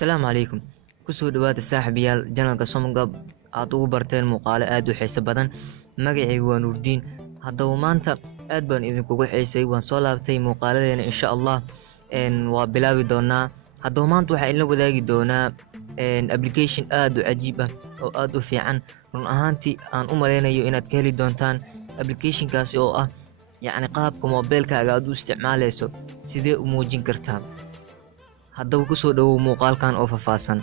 السلام عليكم kusoo dhawaada saaxiibayaal janalka Somgab aad ugu barteen muuqaalo aad u xiiso badan magacaygu waa Nuurdiin haddaba maanta aad baan idinkugu xiisay waan soo laabtay muuqaaladeena insha Allah waa bilaabi doonaa haddaba maanta waxaan la wadaagi doonaa application aad u cajiib ah oo aad u fiican run ahaantii aan u maleynayo inaad ka heli doontaan application-kaasi oo ah yacni qaabka moobilkaaga aad u isticmaalayso sidee u muujin kartaa haddaba kusoo dhawow muuqaalkan oo faahfaahsan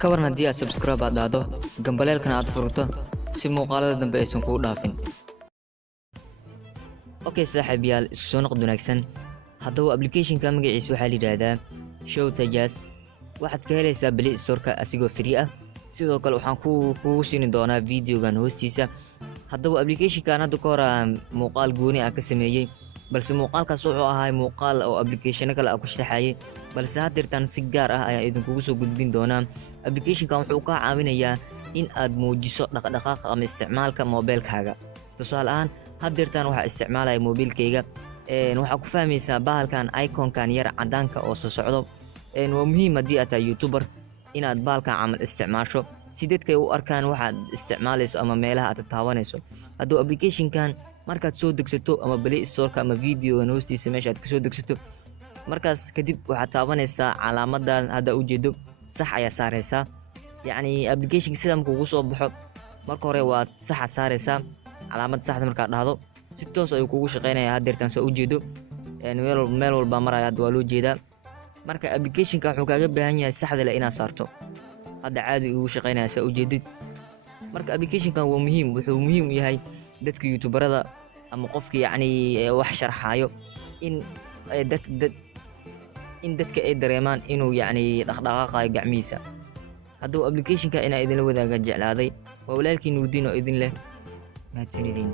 ka warna haddii aad subscribe aad dhahdo gambaleelkana aad furto si muuqaalada dambe aysan kugu dhaafin okay saaxiibayaal isku soo noqod wanaagsan haddaba application-ka magaciisa waxaa la yidhaahdaa Showtajas waxaad ka helaysaa Play Store-ka asigoo free ah sidoo kale waxaan kugu siin doonaa videogan hoostiisa haddaba application-kan hadda ka hor muuqaal gooni ah ka sameeyay balse muuqaalkaas wuxuu ahaa muuqaal oo application kale ah ku sharaxayay balse haddeertan si gaar ah ayaan idinkugu soo gudbin doonaa application-kan wuxuu ka caawinayaa in aad muujiso dhaqdhaqaaqa ama isticmaalka moobilkaaga tusaale ahaan haddeertan waxaa isticmaalaya moobilkayga waxaa ku fahmaysaa bahalkan icon-kan yar cadaanka oo soo socdo waa muhiim haddii aad tahay youtuber inaad bahalkan camal isticmaasho si dadka u arkaan waxaad isticmaalayso ama meelaha aad taabanayso haddaba application-kan markaad soo degsato ama Play Store-ka ama videogan hoostiisa meesha aad ka soo degsato markaas kadib waxaad taabanaysaa calaamadan hadda u jeedo sax ayaa saaraysaa yacni application-ka sida markuu kugu soo baxo marka hore waad saxa saaraysaa calaamad saxda markaad dhahdo si toos ayuu kugu shaqeynayaa haddeertan soo u jeedo meel walba maraya waa loo jeedaa marka application-ka wuxuu kaaga baahan yahay saxda leh inaad saarto hadda caadi ugu shaqeynaya saa u jeedid marka application-kan waa muhiim wuxuu muhiim u yahay dadka youtuberada ama qofka yacni wax sharxayo in dadka ay dareemaan inuu yacni dhaqdhaqaaqayo gacmihiisa haddaba application-ka inaa idinla wadaaga jeclaaday waa walaalkii Nuurdiin oo idin leh mahadsanidin